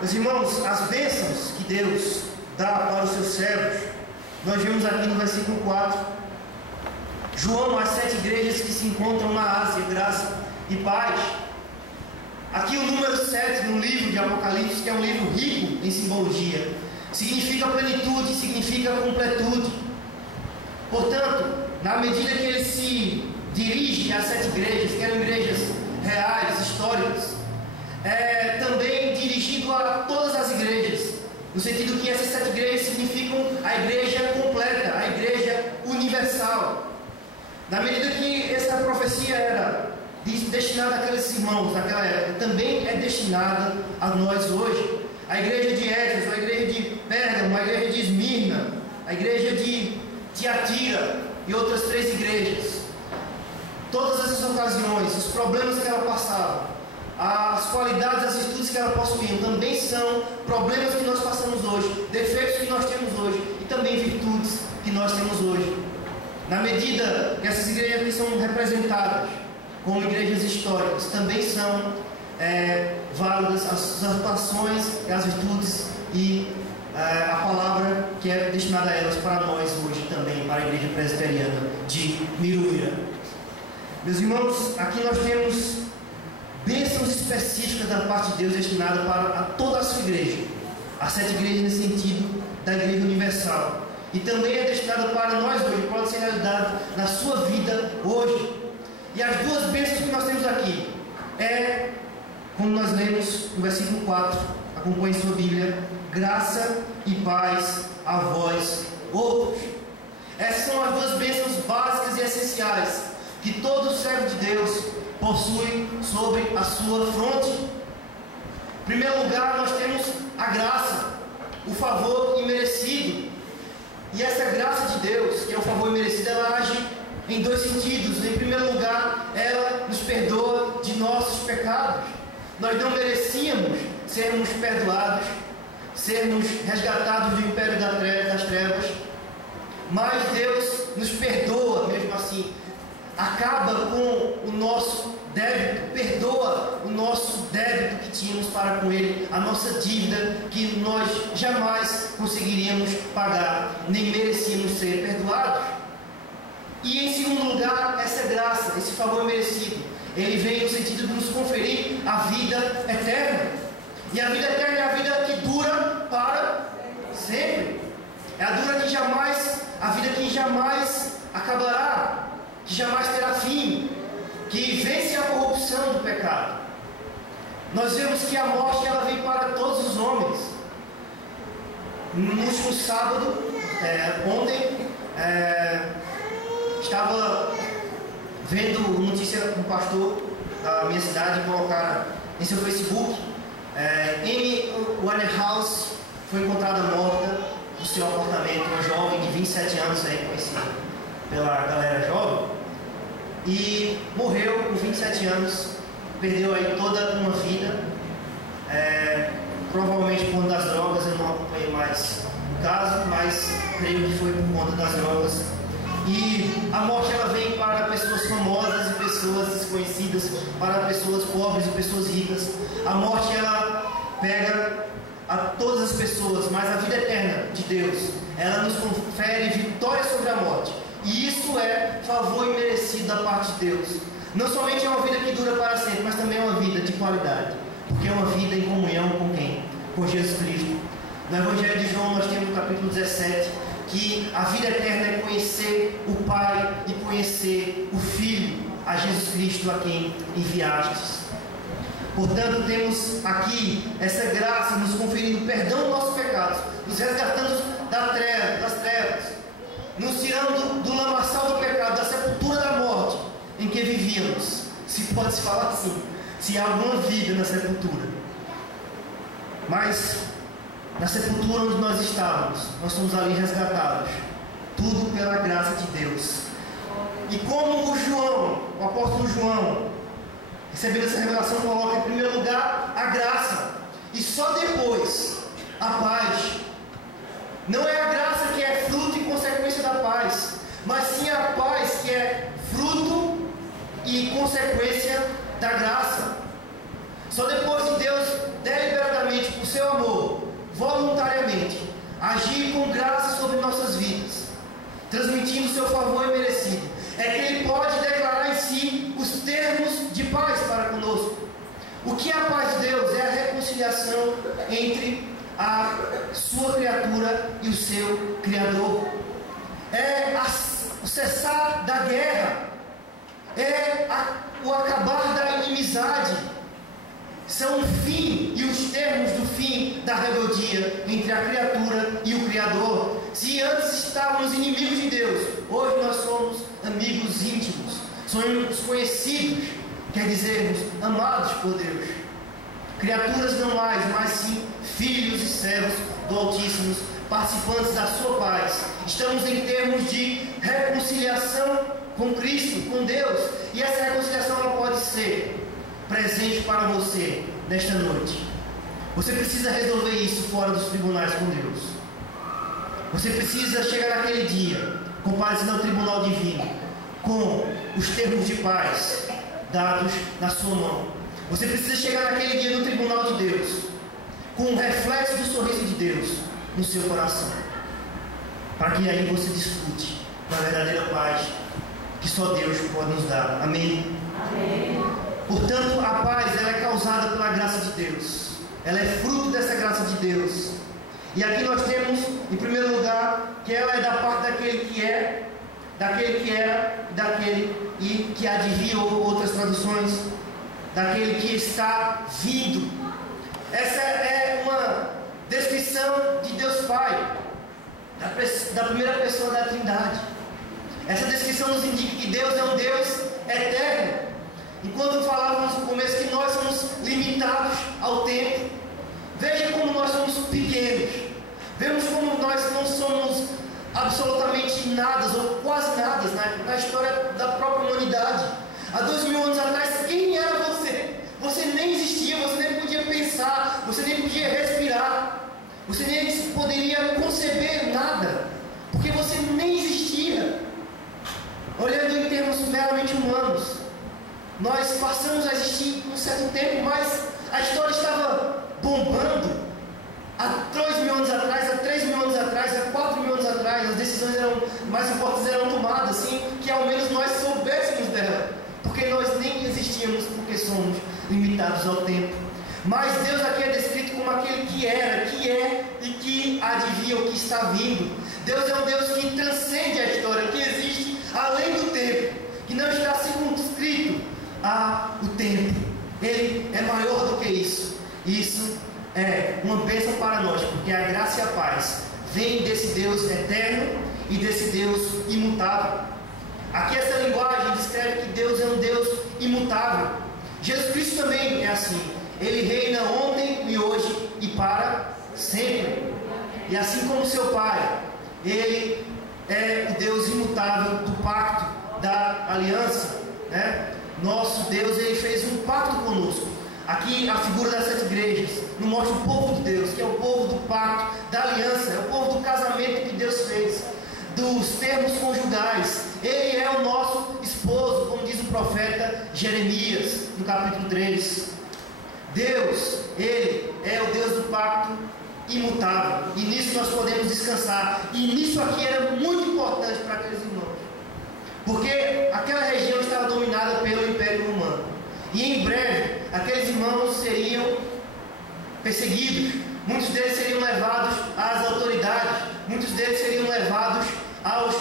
Meus irmãos, as bênçãos que Deus dá para os seus servos, nós vemos aqui no versículo 4. João, as 7 igrejas que se encontram na Ásia, graça e paz. Aqui o número 7 no livro de Apocalipse, que é um livro rico em simbologia, significa plenitude, significa completude. Portanto, na medida que ele se dirige às 7 igrejas, que eram igrejas reais, históricas, é também dirigido a todas as igrejas, no sentido que essas 7 igrejas significam a igreja completa, a igreja universal. Na medida que essa profecia era destinada àqueles irmãos daquela época, também é destinada a nós hoje. A igreja de Éfeso, a igreja de Pérgamo, a igreja de Esmirna, a igreja de Tiatira e outras 3 igrejas. Todas essas ocasiões, os problemas que ela passava, as qualidades, as virtudes que ela possuía, também são problemas que nós passamos hoje, defeitos que nós temos hoje e também virtudes que nós temos hoje. Na medida que essas igrejas que são representadas como igrejas históricas, também são válidas as atuações, as virtudes e a palavra que é destinada a elas para nós hoje também, para a igreja presbiteriana de Miruíra. Meus irmãos, aqui nós temos bênçãos específicas da parte de Deus destinada para toda a sua igreja, as 7 igrejas nesse sentido da igreja universal, e também é destinada para nós hoje, pode ser realidade na sua vida hoje. E as 2 bênçãos que nós temos aqui é, como nós lemos no versículo 4, acompanhe sua Bíblia: graça e paz a vós outros. Essas são as 2 bênçãos básicas e essenciais que todo servo de Deus possui sobre a sua fronte. Em primeiro lugar, nós temos a graça, o favor imerecido. E essa graça de Deus, que é o favor imerecido, ela age em 2 sentidos. Em primeiro lugar, ela nos perdoa de nossos pecados. Nós não merecíamos sermos perdoados, sermos resgatados do império das trevas, mas Deus nos perdoa mesmo assim, acaba com o nosso débito, perdoa o nosso débito que tínhamos para com Ele, a nossa dívida que nós jamais conseguiríamos pagar, nem merecíamos ser perdoados. E em segundo lugar, essa graça, esse favor merecido, ele vem no sentido de nos conferir a vida eterna. E a vida eterna é a vida que dura para sempre. É a vida que jamais acabará, que jamais terá fim, que vence a corrupção do pecado. Nós vemos que a morte ela vem para todos os homens. No último sábado, ontem, estava vendo notícia do pastor da minha cidade colocar em seu Facebook. Amy Winehouse foi encontrada morta no seu apartamento, uma jovem de 27 anos, conhecida pela galera jovem, e morreu com 27 anos, perdeu aí toda uma vida, provavelmente por conta das drogas. Eu não acompanhei mais o caso, mas creio que foi por conta das drogas. E a morte ela vem para pessoas famosas e pessoas desconhecidas, para pessoas pobres e pessoas ricas. A morte ela pega a todas as pessoas, mas a vida eterna de Deus, ela nos confere vitória sobre a morte. E isso é favor imerecido da parte de Deus. Não somente é uma vida que dura para sempre, mas também é uma vida de qualidade, porque é uma vida em comunhão com quem? Com Jesus Cristo. No Evangelho de João nós temos no capítulo 17 que a vida eterna é conhecer o Pai e conhecer o Filho, a Jesus Cristo, a quem enviastes. Portanto, temos aqui essa graça nos conferindo perdão dos nossos pecados, nos resgatando das trevas, nos tirando do lamaçal do pecado, da sepultura da morte em que vivíamos, se pode se falar assim, se há alguma vida na sepultura. Mas na sepultura onde nós estávamos, nós somos ali resgatados, tudo pela graça de Deus. E como o apóstolo João, recebendo essa revelação, coloca em primeiro lugar a graça, e só depois a paz. Não é a graça que é fruto e consequência da paz, mas sim a paz que é fruto e consequência da graça. Só depois de Deus deliberadamente, por seu seu amor, voluntariamente, agir com graça sobre nossas vidas, transmitindo seu favor imerecido, é que Ele pode declarar em si os termos de paz para conosco. O que é a paz de Deus? É a reconciliação entre a sua criatura e o seu Criador. É o cessar da guerra. É o acabar da inimizade. São o fim e os termos do fim da rebeldia entre a criatura e o Criador. Se antes estávamos inimigos de Deus, hoje nós somos amigos íntimos, somos conhecidos, quer dizer, amados por Deus. Criaturas não mais, mas sim filhos e servos do Altíssimo, participantes da sua paz. Estamos em termos de reconciliação com Cristo, com Deus, e essa reconciliação ela pode ser presente para você nesta noite. Você precisa resolver isso fora dos tribunais com Deus. Você precisa chegar naquele dia, comparecendo ao tribunal divino, com os termos de paz dados na sua mão. Você precisa chegar naquele dia no tribunal de Deus, com o reflexo do sorriso de Deus no seu coração, para que aí você desfrute da verdadeira paz que só Deus pode nos dar. Amém? Amém. Portanto, a paz ela é causada pela graça de Deus. Ela é fruto dessa graça de Deus. E aqui nós temos, em primeiro lugar, que ela é da parte daquele que é, daquele que era, daquele e que há de vir, ou outras traduções, daquele que está vindo. Essa é uma descrição de Deus Pai, da primeira pessoa da Trindade. Essa descrição nos indica que Deus é um Deus eterno. Enquanto falávamos no começo que nós somos limitados ao tempo, veja como nós somos pequenos. Vemos como nós não somos absolutamente nada, ou quase nada, na história da própria humanidade. Há 2000 anos atrás, quem era você? Você nem existia, você nem podia pensar, você nem podia respirar, você nem poderia conceber nada, porque você nem existia. Olhando em termos meramente humanos, nós passamos a existir por um certo tempo, mas a história estava bombando. Há 2.000 anos atrás, há 3.000 anos atrás, há 4.000 anos atrás, as decisões mais importantes eram tomadas, assim, que ao menos nós soubéssemos dela, porque nós nem existíamos, porque somos limitados ao tempo. Mas Deus aqui é descrito como aquele que era, que é e que há de vir, ou que está vindo. Deus é um Deus que transcende a história, que existe além do tempo, que não está circunscrito ao tempo. Ele é maior do que isso. Isso é uma bênção para nós, porque a graça e a paz vem desse Deus eterno e desse Deus imutável. Aqui essa linguagem descreve que Deus é um Deus imutável. Jesus Cristo também é assim. Ele reina ontem e hoje e para sempre. E assim como seu Pai, Ele é o Deus imutável do pacto, da aliança, né? Nosso Deus, Ele fez um pacto conosco. Aqui a figura das 7 igrejas nos mostra o povo de Deus, que é o povo do pacto, da aliança, é o povo do casamento que Deus fez, dos termos conjugais. Ele é o nosso esposo, como diz o profeta Jeremias, no capítulo 3. Deus, Ele é o Deus do pacto imutável, e nisso nós podemos descansar. E nisso aqui era muito importante para aqueles irmãos, porque aquela região estava dominada pelo Império Romano, e em breve aqueles irmãos seriam perseguidos, muitos deles seriam levados às autoridades, muitos deles seriam levados aos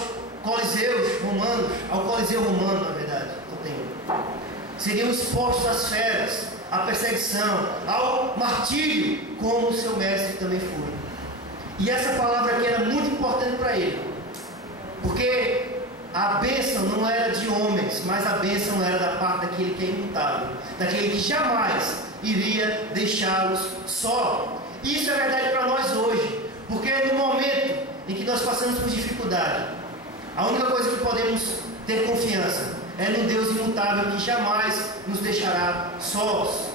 coliseus romanos, ao coliseu romano, na verdade, seriam expostos às feras, à perseguição, ao martírio, como o seu mestre também foi. E essa palavra aqui era muito importante para ele, porque a bênção não era de homens, mas a bênção era da parte daquele que é imutável, daquele que jamais iria deixá-los só. Isso é verdade para nós hoje, porque no momento em que nós passamos por dificuldade, a única coisa que podemos ter confiança é no Deus imutável, que jamais nos deixará sós.